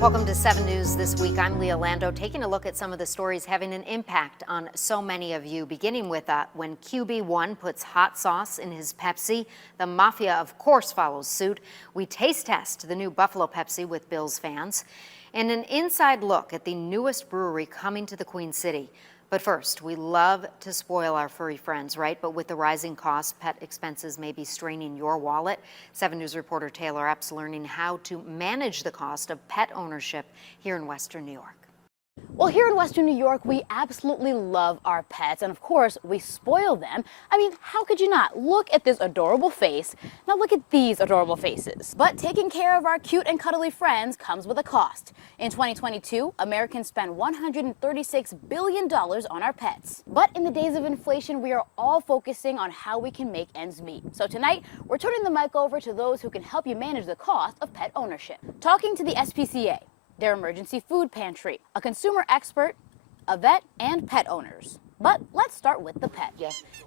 Welcome to 7 News This Week. I'm Leah Lando, taking a look at some of the stories having an impact on so many of you, beginning with when QB1 puts hot sauce in his Pepsi. The Mafia, of course, follows suit. We taste test the new Buffalo Pepsi with Bills fans. And an inside look at the newest brewery coming to the Queen City. But first, we love to spoil our furry friends, right? But with the rising costs, pet expenses may be straining your wallet. 7 News reporter Taylor Epps learning how to manage the cost of pet ownership here in Western New York. Well, here in Western New York, we absolutely love our pets, and of course, we spoil them. I mean, how could you not? Look at this adorable face. Now look at these adorable faces. But taking care of our cute and cuddly friends comes with a cost. In 2022, Americans spent $136 billion on our pets. But in the days of inflation, we are all focusing on how we can make ends meet. So tonight, we're turning the mic over to those who can help you manage the cost of pet ownership. Talking to the SPCA, their emergency food pantry, a consumer expert, a vet, and pet owners. But let's start with the pet.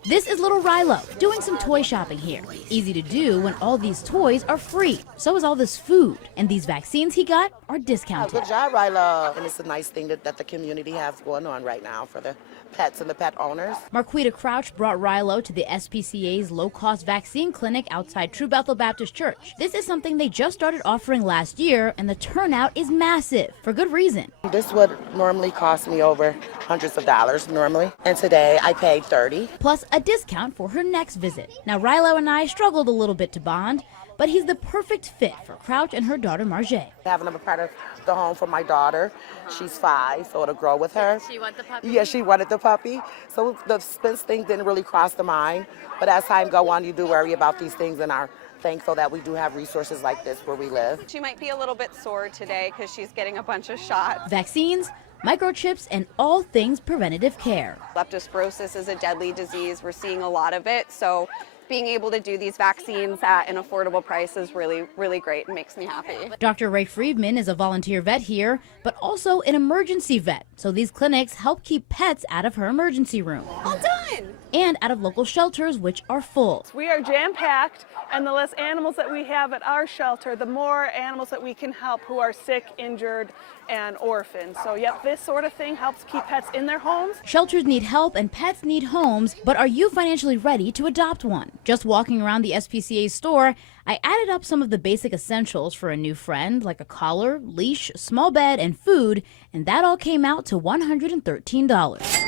This is little Rilo doing some toy shopping here. Easy to do when all these toys are free. So is all this food. And these vaccines he got are discounted. Good job, Rilo. And it's a nice thing that the community has going on right now for the pets and the pet owners. Marquita Crouch brought Rilo to the SPCA's low-cost vaccine clinic outside True Bethel Baptist Church. This is something they just started offering last year, and the turnout is massive, for good reason. This would normally cost me over hundreds of dollars normally, and today I paid $30. Plus a discount for her next visit. Now, Rilo and I struggled a little bit to bond, but he's the perfect fit for Crouch and her daughter, Marjay. Having him a part of the home for my daughter. She's 5, so it'll grow with her. She wants the puppy? Yeah, she wanted the puppy. So the Spence thing didn't really cross the mind. But as time go on, you do worry about these things and are thankful that we do have resources like this where we live. She might be a little bit sore today because she's getting a bunch of shots. Vaccines, microchips, and all things preventative care. Leptospirosis is a deadly disease. We're seeing a lot of it. So being able to do these vaccines at an affordable price is really, really great and makes me happy. Dr. Ray Friedman is a volunteer vet here, but also an emergency vet. So these clinics help keep pets out of her emergency room. All done! And out of local shelters, which are full. We are jam-packed, and the less animals that we have at our shelter, the more animals that we can help who are sick, injured, and orphaned. So yep, this sort of thing helps keep pets in their homes. Shelters need help and pets need homes, but are you financially ready to adopt one? Just walking around the SPCA store, I added up some of the basic essentials for a new friend, like a collar, leash, small bed, and food, and that all came out to $113.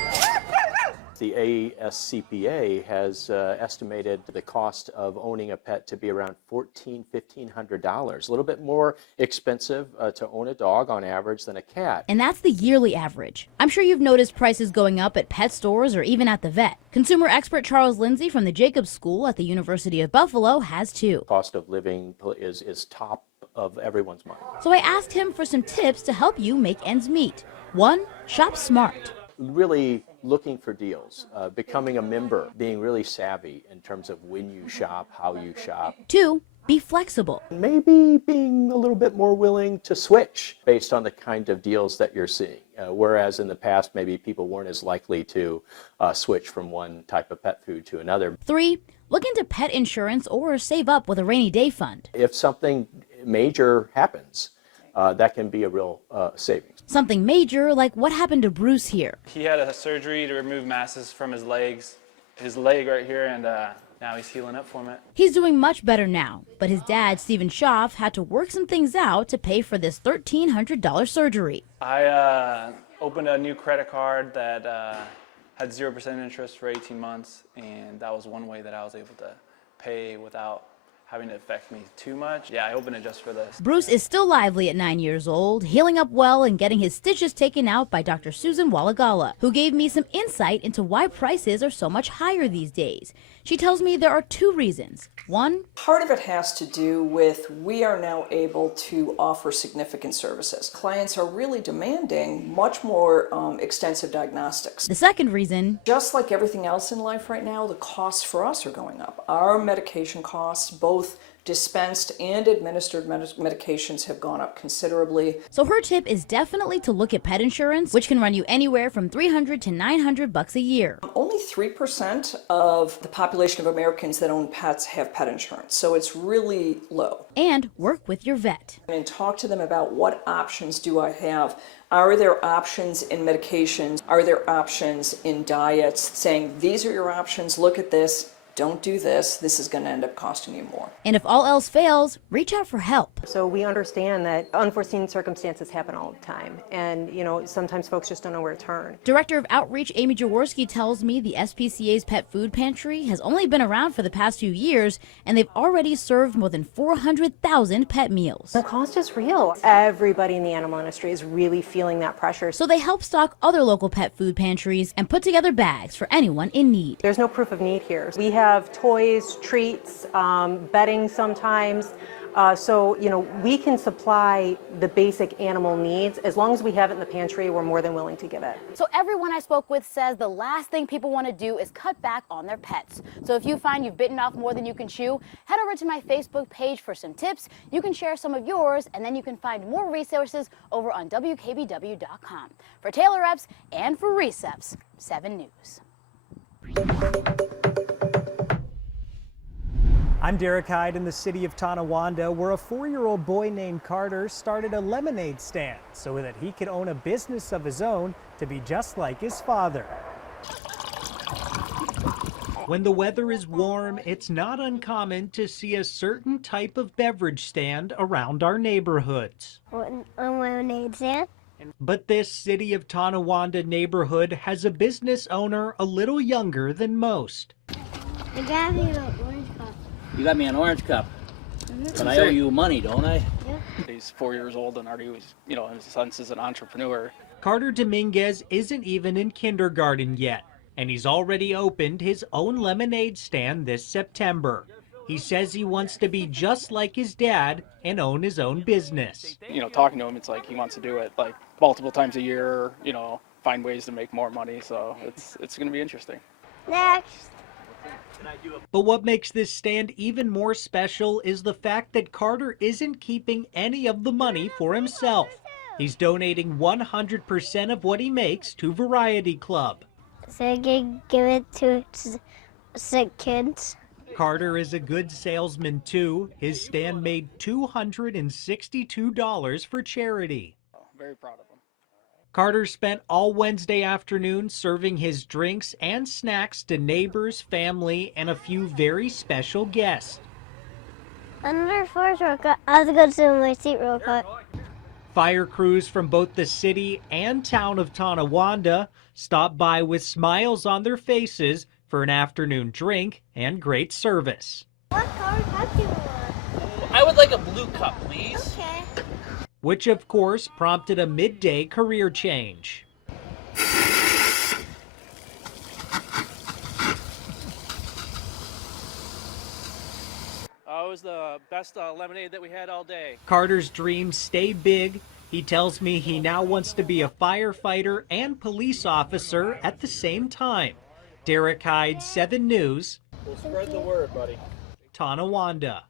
The ASCPA has estimated the cost of owning a pet to be around $1,500, a little bit more expensive to own a dog on average than a cat. And that's the yearly average. I'm sure you've noticed prices going up at pet stores or even at the vet. Consumer expert Charles Lindsay from the Jacobs School at the University of Buffalo has too. Cost of living is top of everyone's mind. So I asked him for some tips to help you make ends meet. 1, shop smart. Really looking for deals, becoming a member, being really savvy in terms of when you shop, how you shop. 2, be flexible. Maybe being a little bit more willing to switch based on the kind of deals that you're seeing. Whereas in the past, maybe people weren't as likely to switch from one type of pet food to another. 3, look into pet insurance or save up with a rainy day fund. If something major happens, that can be a real savings. Something major, like what happened to Bruce here. He had a surgery to remove masses from his legs, his leg right here, and now he's healing up from it. He's doing much better now, but his dad, Stephen Schaff, had to work some things out to pay for this $1,300 surgery. I opened a new credit card that had 0% interest for 18 months, and that was one way that I was able to pay without having to affect me too much. Yeah, I opened it just for this. Bruce is still lively at 9 years old, healing up well and getting his stitches taken out by Dr. Susan Walagala, who gave me some insight into why prices are so much higher these days. She tells me there are 2 reasons. 1, part of it has to do with we are now able to offer significant services. Clients are really demanding much more extensive diagnostics. The second reason, just like everything else in life right now, the costs for us are going up. Our medication costs, both both dispensed and administered medications have gone up considerably. So her tip is definitely to look at pet insurance, which can run you anywhere from $300 to $900 a year. Only 3% of the population of Americans that own pets have pet insurance, so it's really low. And work with your vet. And talk to them about what options do I have. Are there options in medications? Are there options in diets? Saying, these are your options, look at this. Don't do this. This is going to end up costing you more. And if all else fails, reach out for help. So we understand that unforeseen circumstances happen all the time. And, sometimes folks just don't know where to turn. Director of Outreach Amy Jaworski tells me the SPCA's Pet Food Pantry has only been around for the past few years, and they've already served more than 400,000 pet meals. The cost is real. Everybody in the animal industry is really feeling that pressure. So they help stock other local pet food pantries and put together bags for anyone in need. There's no proof of need here. We have toys, treats, bedding sometimes. So we can supply the basic animal needs. As long as we have it in the pantry, we're more than willing to give it. So everyone I spoke with says the last thing people want to do is cut back on their pets. So if you find you've bitten off more than you can chew, head over to my Facebook page for some tips. You can share some of yours, and then you can find more resources over on WKBW.com. For Taylor Epps and for Receps, 7 News. I'm Derek Hyde in the city of Tonawanda, where a 4-year-old boy named Carter started a lemonade stand so that he could own a business of his own to be just like his father. When the weather is warm, it's not uncommon to see a certain type of beverage stand around our neighborhoods. A lemonade stand? But this city of Tonawanda neighborhood has a business owner a little younger than most. I got you an orange cup. You got me an orange cup, but I owe you money, don't I? Yeah. He's 4 years old and already, in his sense, is an entrepreneur. Carter Dominguez isn't even in kindergarten yet, and he's already opened his own lemonade stand this September. He says he wants to be just like his dad and own his own business. Talking to him, it's like he wants to do it like multiple times a year, find ways to make more money. So it's going to be interesting. Next. But what makes this stand even more special is the fact that Carter isn't keeping any of the money for himself. He's donating 100% of what he makes to Variety Club. So I can give it to sick kids. Carter is a good salesman too. His stand made $262 for charity. Very proud of him. Carter spent all Wednesday afternoon serving his drinks and snacks to neighbors, family, and a few very special guests. Under force real quick. I have to go to my seat real quick. Fire crews from both the city and town of Tonawanda stopped by with smiles on their faces for an afternoon drink and great service. What color cup do you want? I would like a blue cup, please. Okay. Which of course prompted a midday career change. It was the best lemonade that we had all day. Carter's dreams stay big. He tells me he now wants to be a firefighter and police officer at the same time. Derek Hyde, 7 News. We'll spread the word, buddy. Tonawanda.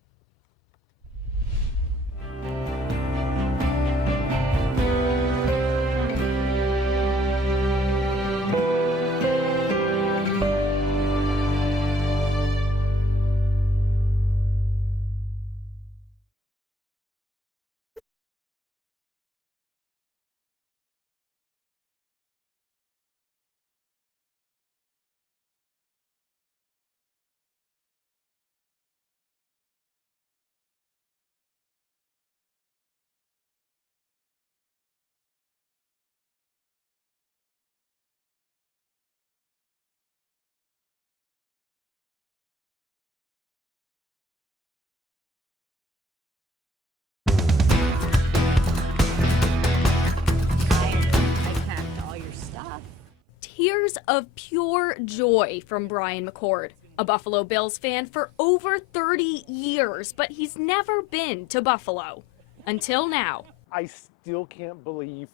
Tears of pure joy from Brian McCord, a Buffalo Bills fan for over 30 years, but he's never been to Buffalo. Until now. I still can't believe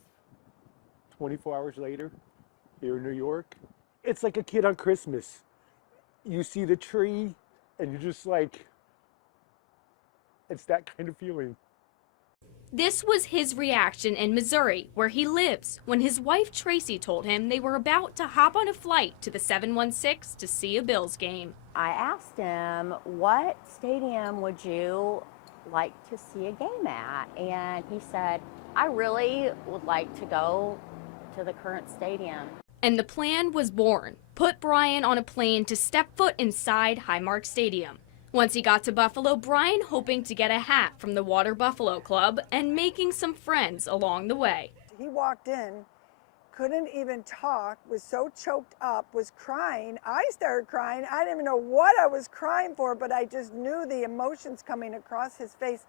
24 hours later, here in New York, it's like a kid on Christmas. You see the tree and you're just like, It's that kind of feeling. This was his reaction in Missouri, where he lives, when his wife Tracy told him they were about to hop on a flight to the 716 to see a Bills game. I asked him, what stadium would you like to see a game at? And he said, I really would like to go to the current stadium. And the plan was born. Put Brian on a plane to step foot inside Highmark Stadium. Once he got to Buffalo, Brian hoping to get a hat from the Water Buffalo Club and making some friends along the way. He walked in, couldn't even talk, was so choked up, was crying. I started crying. I didn't even know what I was crying for, but I just knew the emotions coming across his face.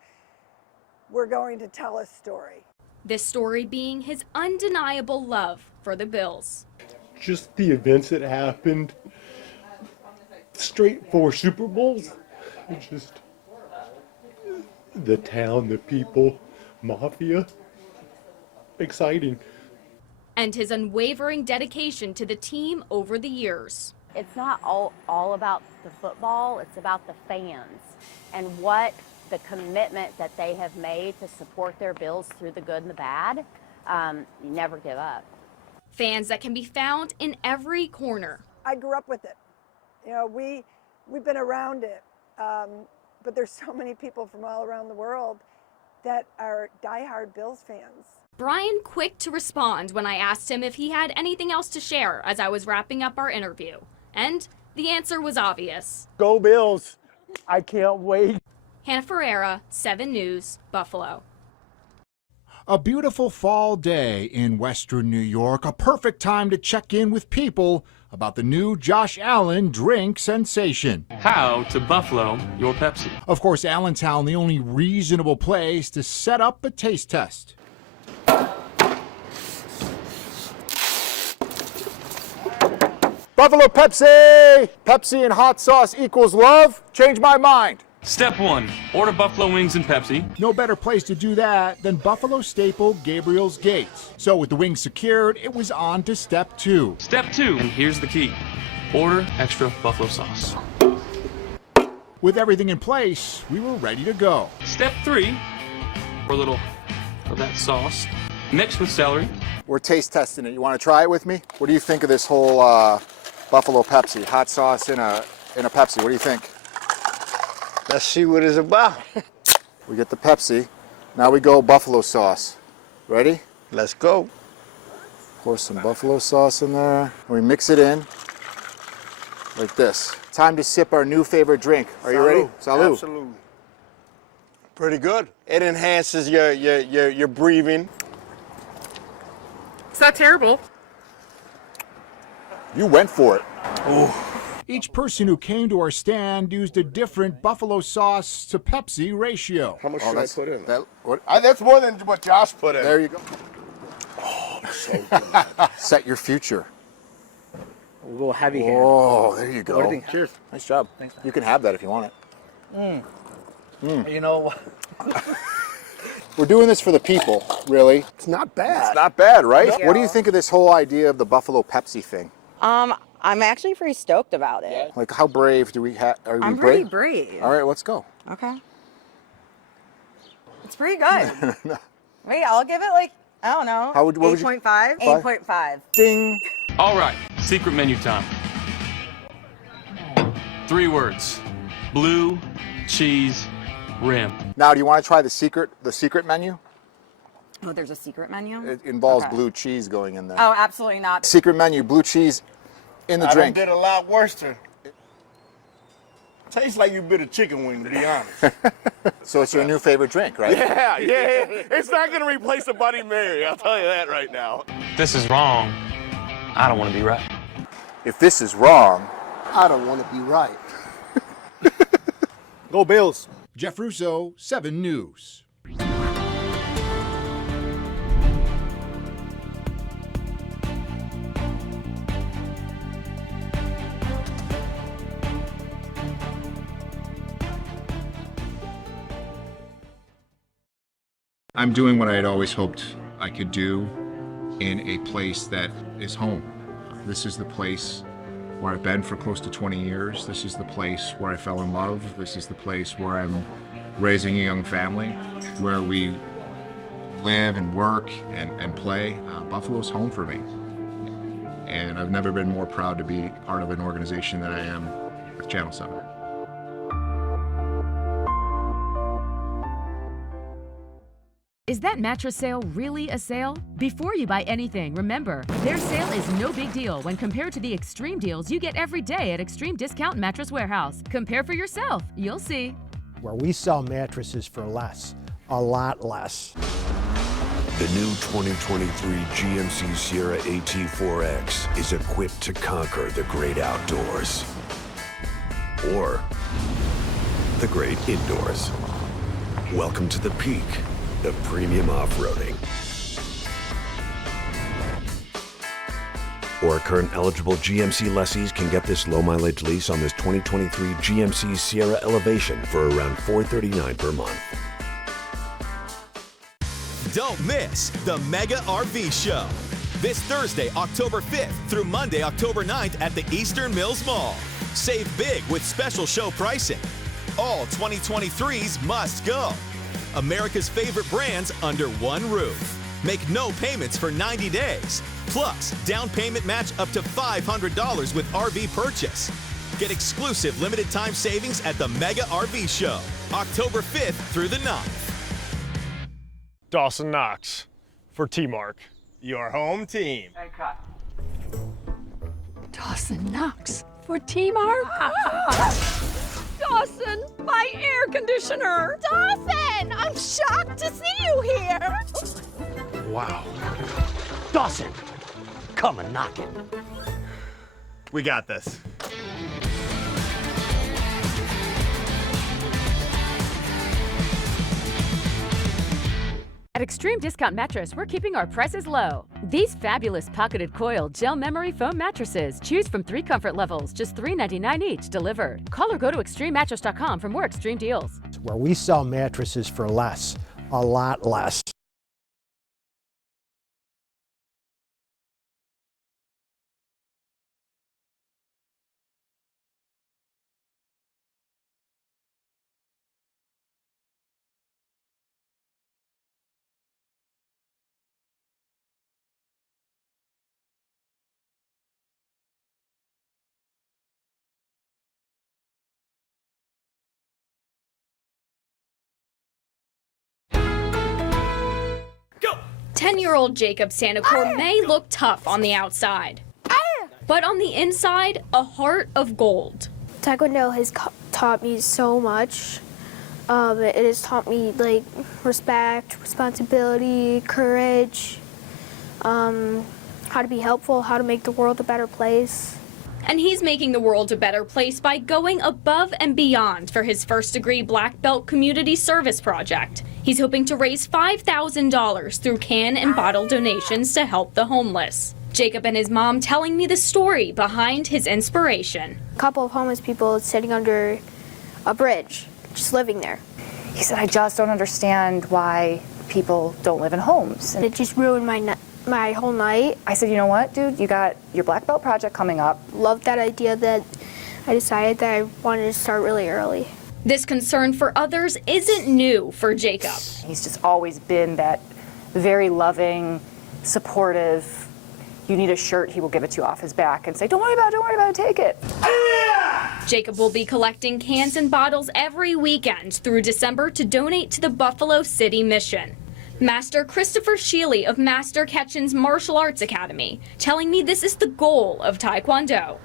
We're going to tell a story. This story being his undeniable love for the Bills. Just the events that happened, straight for Super Bowls, just the town, the people, Mafia, exciting. And his unwavering dedication to the team over the years. It's not all about the football, it's about the fans and what the commitment that they have made to support their Bills through the good and the bad. You never give up. Fans that can be found in every corner. I grew up with it. You know, we've been around it, but there's so many people from all around the world that are diehard Bills fans. Brian quick to respond when I asked him if he had anything else to share as I was wrapping up our interview. And the answer was obvious. Go Bills! I can't wait. Hannah Ferreira, 7 News, Buffalo. A beautiful fall day in Western New York, a perfect time to check in with people about the new Josh Allen drink sensation. How to Buffalo your Pepsi. Of course, Allentown, the only reasonable place to set up a taste test. Buffalo Pepsi! Pepsi and hot sauce equals love? Change my mind. Step 1, order buffalo wings and Pepsi. No better place to do that than Buffalo staple Gabriel's Gate. So with the wings secured, it was on to step 2. Step 2, and here's the key. Order extra buffalo sauce. With everything in place, we were ready to go. Step 3, pour a little of that sauce. Mix with celery. We're taste testing it. You want to try it with me? What do you think of this whole Buffalo Pepsi? Hot sauce in a Pepsi. What do you think? Let's see what it's about. We get the Pepsi. Now we go buffalo sauce. Ready? Let's go. Pour some buffalo sauce in there. And we mix it in like this. Time to sip our new favorite drink. Are you ready? Salud. Absolutely. Pretty good. It enhances your breathing. It's not terrible. You went for it. Ooh. Each person who came to our stand used a different buffalo sauce to Pepsi ratio. How much should I put in? That's more than what Josh put in. There you go. Oh, so good. Set your future. A little heavy here. Oh, there you go. Cheers. Nice job. Thanks, man. You can have that if you want it. You know, We're doing this for the people, really. it's not bad. It's not bad, right? No. What do you think of this whole idea of the Buffalo Pepsi thing? I'm actually pretty stoked about it. Like, how brave do we have? Are we I'm brave? pretty brave. All right, let's go. Okay. It's pretty good. Wait, I'll give it like, I don't know, What would you- 8.5? 8.5. Ding. All right, secret menu time. 3 words. Blue cheese rim. Now, do you want to try the secret menu? Oh, there's a secret menu? It involves Okay. blue cheese going in there. Oh, absolutely not. Secret menu, blue cheese in the drink. did a lot worse than. Tastes like you bit a chicken wing, to be honest. So it's your new favorite drink, right? Yeah. It's not going to replace a Bloody Mary, I'll tell you that right now. This is wrong. I don't want to be right. If this is wrong, I don't want to be right. Go Bills. Jeff Russo, 7 News. I'm doing what I had always hoped I could do in a place that is home. This is the place where I've been for close to 20 years. This is the place where I fell in love. This is the place where I'm raising a young family where we live and work and play. Buffalo's home for me. And I've never been more proud to be part of an organization that I am with Channel 7. Is that mattress sale really a sale? Before you buy anything, remember, their sale is no big deal when compared to the extreme deals you get every day at Extreme Discount Mattress Warehouse. Compare for yourself. You'll see. Where we sell mattresses for less, a lot less. The new 2023 GMC Sierra AT4X is equipped to conquer the great outdoors. Or the great indoors. Welcome to the peak of premium off-roading. Or current eligible GMC lessees can get this low-mileage lease on this 2023 GMC Sierra Elevation for around $439 per month. Don't miss the Mega RV Show. This Thursday, October 5th through Monday, October 9th at the Eastern Mills Mall. Save big with special show pricing. All 2023s must go. America's favorite brands under one roof. Make no payments for 90 days. Plus, down payment match up to $500 with RV purchase. Get exclusive limited time savings at the Mega RV Show, October 5th through the 9th. Dawson Knox for T-Mark, your home team. Dawson Knox for T-Mark? Dawson, my air conditioner! Dawson, I'm shocked to see you here! Wow. Dawson, come and knock it. We got this. At Extreme Discount Mattress, we're keeping our prices low. These fabulous pocketed coil gel memory foam mattresses. Choose from 3 comfort levels, just $3.99 each, delivered. Call or go to extrememattress.com for more extreme deals. Where we sell mattresses for less, a lot less. Go! 10-year-old Jacob Sanacor may look tough on the outside, but on the inside, a heart of gold. Taekwondo has taught me so much. It has taught me like respect, responsibility, courage, how to be helpful, how to make the world a better place. And he's making the world a better place by going above and beyond for his first-degree Black Belt Community Service Project. He's hoping to raise $5,000 through can and bottle donations to help the homeless. Jacob and his mom telling me the story behind his inspiration. A couple of homeless people sitting under a bridge, just living there. He said, I just don't understand why people don't live in homes. And it just ruined my whole night. I said, you know what, dude, you got your Black Belt project coming up. Loved that idea that I decided that I wanted to start really early. This concern for others isn't new for Jacob. He's just always been that very loving, supportive, you need a shirt, he will give it to you off his back and say, don't worry about it, take it. Jacob will be collecting cans and bottles every weekend through December to donate to the Buffalo City Mission. Master Christopher Sheely of Master Ketchen's Martial Arts Academy telling me this is the goal of Taekwondo.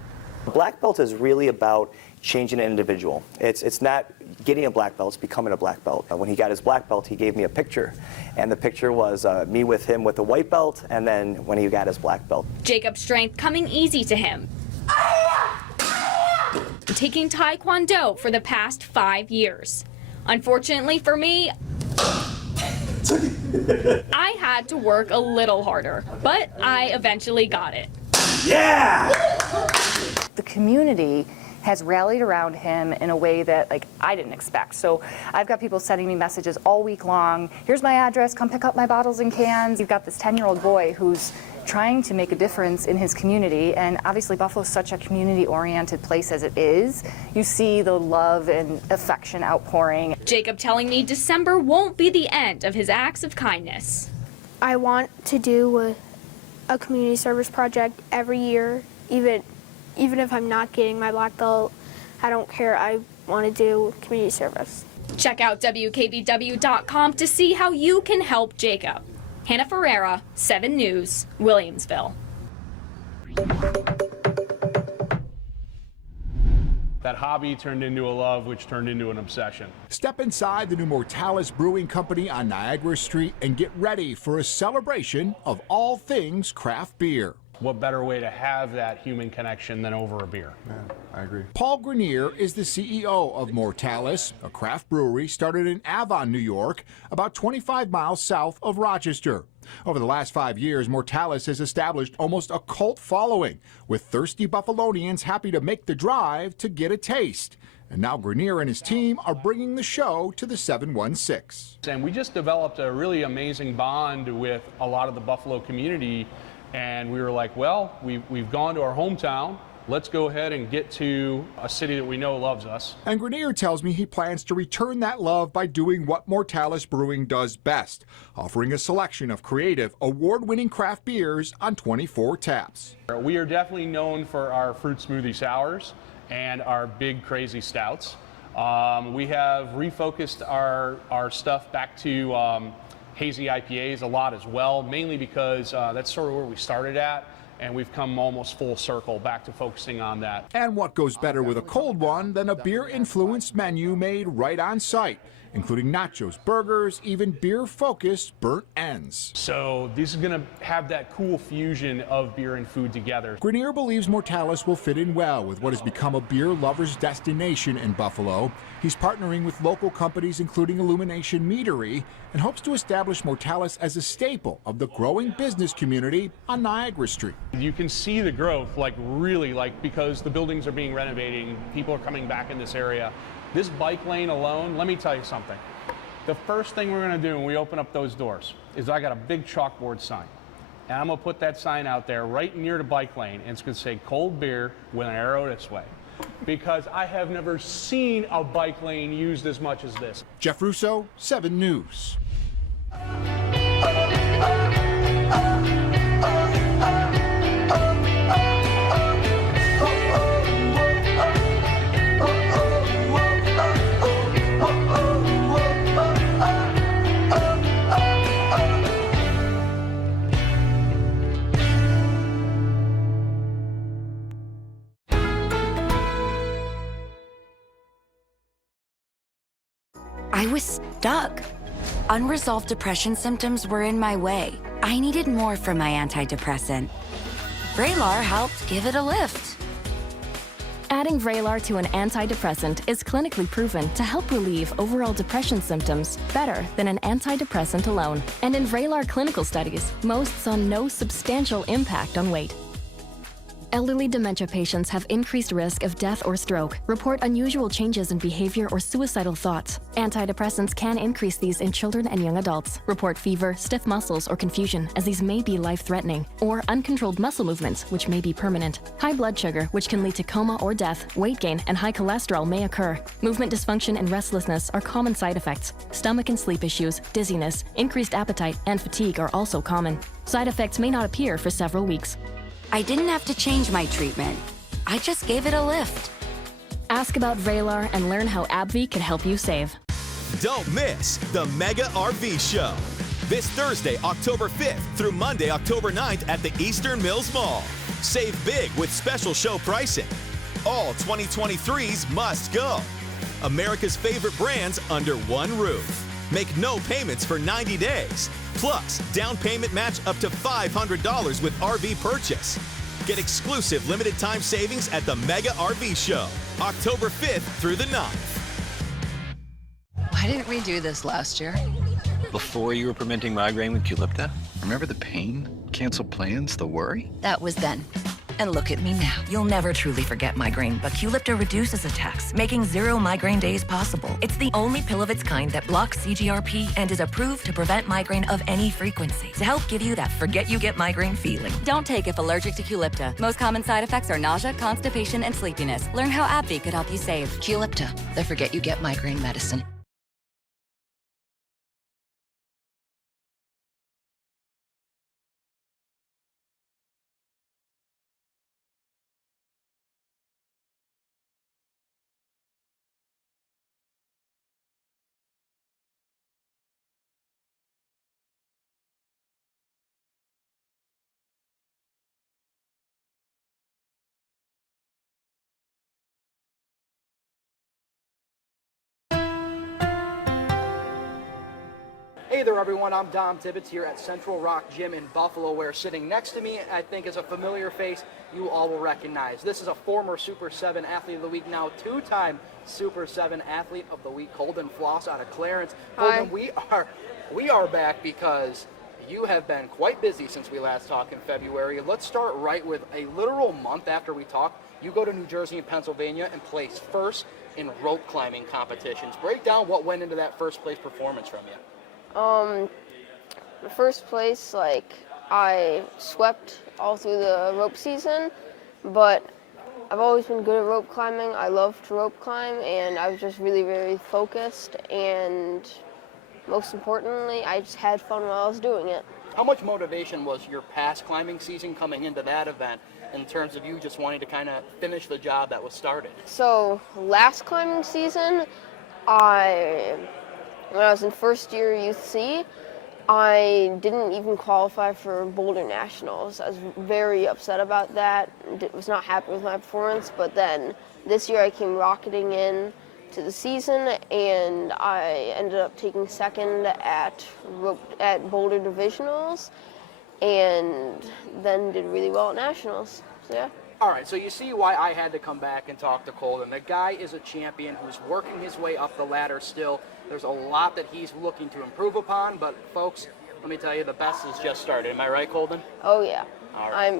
Black belt is really about changing an individual. It's not getting a black belt, it's becoming a black belt. When he got his black belt, he gave me a picture, and the picture was me with him with a white belt, and then when he got his black belt. Jacob's strength coming easy to him, taking Taekwondo for the past 5 years. Unfortunately for me, I had to work a little harder, but I eventually got it. Yeah! The community has rallied around him in a way that like I didn't expect. So I've got people sending me messages all week long. Here's my address, come pick up my bottles and cans. You've got this 10-year-old boy who's trying to make a difference in his community, and obviously Buffalo's such a community-oriented place as it is. You see the love and affection outpouring. Jacob telling me December won't be the end of his acts of kindness. I want to do a community service project every year, even if I'm not getting my black belt. I don't care. I want to do community service. Check out WKBW.com to see how you can help Jacob. Hannah Ferreira, 7 News, Williamsville. That hobby turned into a love, which turned into an obsession. Step inside the new Mortalis Brewing Company on Niagara Street and get ready for a celebration of all things craft beer. What better way to have that human connection than over a beer? Yeah, I agree. Paul Grenier is the CEO of Mortalis, a craft brewery started in Avon, New York, about 25 miles south of Rochester. Over the last 5 years, Mortalis has established almost a cult following, with thirsty Buffalonians happy to make the drive to get a taste. And now Grenier and his team are bringing the show to the 716. And we just developed a really amazing bond with a lot of the Buffalo community. And we were like, well, we've gone to our hometown. Let's go ahead and get to a city that we know loves us. And Grenier tells me he plans to return that love by doing what Mortalis Brewing does best, offering a selection of creative, award-winning craft beers on 24 taps. We are definitely known for our fruit smoothie sours and our big crazy stouts. We have refocused our stuff back to hazy IPAs a lot as well, mainly because that's sort of where we started at, and we've come almost full circle back to focusing on that. And what goes better with a cold one than a beer-influenced menu made right on site, including nachos, burgers, even beer-focused burnt ends. So this is going to have that cool fusion of beer and food together. Grenier believes Mortalis will fit in well with what has become a beer lover's destination in Buffalo. He's partnering with local companies including Illumination Meadery and hopes to establish Mortalis as a staple of the growing business community on Niagara Street. You can see the growth, because the buildings are being renovated, people are coming back in this area. This bike lane alone, let me tell you something. The first thing we're going to do when we open up those doors is I got a big chalkboard sign. And I'm going to put that sign out there right near the bike lane, and it's going to say cold beer with an arrow this way. Because I have never seen a bike lane used as much as this. Jeff Russo, 7 News. I was stuck. Unresolved depression symptoms were in my way. I needed more from my antidepressant. Vraylar helped give it a lift. Adding Vraylar to an antidepressant is clinically proven to help relieve overall depression symptoms better than an antidepressant alone. And in Vraylar clinical studies, most saw no substantial impact on weight. Elderly dementia patients have increased risk of death or stroke, report unusual changes in behavior or suicidal thoughts. Antidepressants can increase these in children and young adults, report fever, stiff muscles, or confusion, as these may be life-threatening, or uncontrolled muscle movements, which may be permanent. High blood sugar, which can lead to coma or death, weight gain, and high cholesterol may occur. Movement dysfunction and restlessness are common side effects. Stomach and sleep issues, dizziness, increased appetite, and fatigue are also common. Side effects may not appear for several weeks. I didn't have to change my treatment. I just gave it a lift. Ask about Vraylar and learn how AbbVie could help you save. Don't miss the Mega RV Show. This Thursday, October 5th through Monday, October 9th at the Eastern Mills Mall. Save big with special show pricing. All 2023s must go. America's favorite brands under one roof. Make no payments for 90 days. Plus, down payment match up to $500 with RV purchase. Get exclusive limited time savings at the Mega RV Show, October 5th through the 9th. Why didn't we do this last year? Before you were preventing migraine with Qulipta? Remember the pain, cancel plans, the worry? That was then. And look at me now. You'll never truly forget migraine, but Qulipta reduces attacks, making 0 migraine days possible. It's the only pill of its kind that blocks CGRP and is approved to prevent migraine of any frequency to help give you that forget you get migraine feeling. Don't take if allergic to Qulipta. Most common side effects are nausea, constipation, and sleepiness. Learn how AbbVie could help you save. Qulipta, the forget you get migraine medicine. Hey there everyone, I'm Dom Tibbetts here at Central Rock Gym in Buffalo, where sitting next to me I think is a familiar face you all will recognize. This is a former Super 7 Athlete of the Week, now 2-time Super 7 Athlete of the Week, Colden Floss out of Clarence. Colden, we are back because you have been quite busy since we last talked in February. Let's start right with a literal month after we talked. You go to New Jersey and Pennsylvania and place first in rope climbing competitions. Break down what went into that first place performance from you. The first place, I swept all through the rope season, but I've always been good at rope climbing. I love to rope climb, and I was just really, very focused, and most importantly, I just had fun while I was doing it. How much motivation was your past climbing season coming into that event in terms of you just wanting to kind of finish the job that was started? So last climbing season, when I was in first year Youth C, I didn't even qualify for Boulder Nationals. I was very upset about that, was not happy with my performance, but then this year I came rocketing in to the season, and I ended up taking second at Boulder Divisionals, and then did really well at Nationals, so yeah. All right, so you see why I had to come back and talk to Colden. The guy is a champion who's working his way up the ladder still. There's a lot that he's looking to improve upon, but folks, let me tell you, the best has just started. Am I right, Colden? Oh yeah. All right.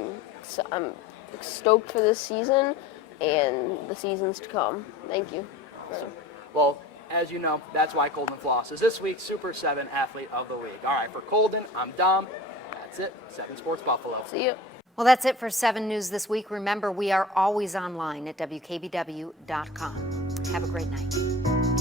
I'm stoked for this season and the seasons to come. Thank you. Well, as you know, that's why Colden Floss is this week's Super 7 Athlete of the Week. All right, for Colden, I'm Dom. That's it. 7 Sports Buffalo. See you. Well, that's it for 7 News this week. Remember, we are always online at WKBW.com. Have a great night.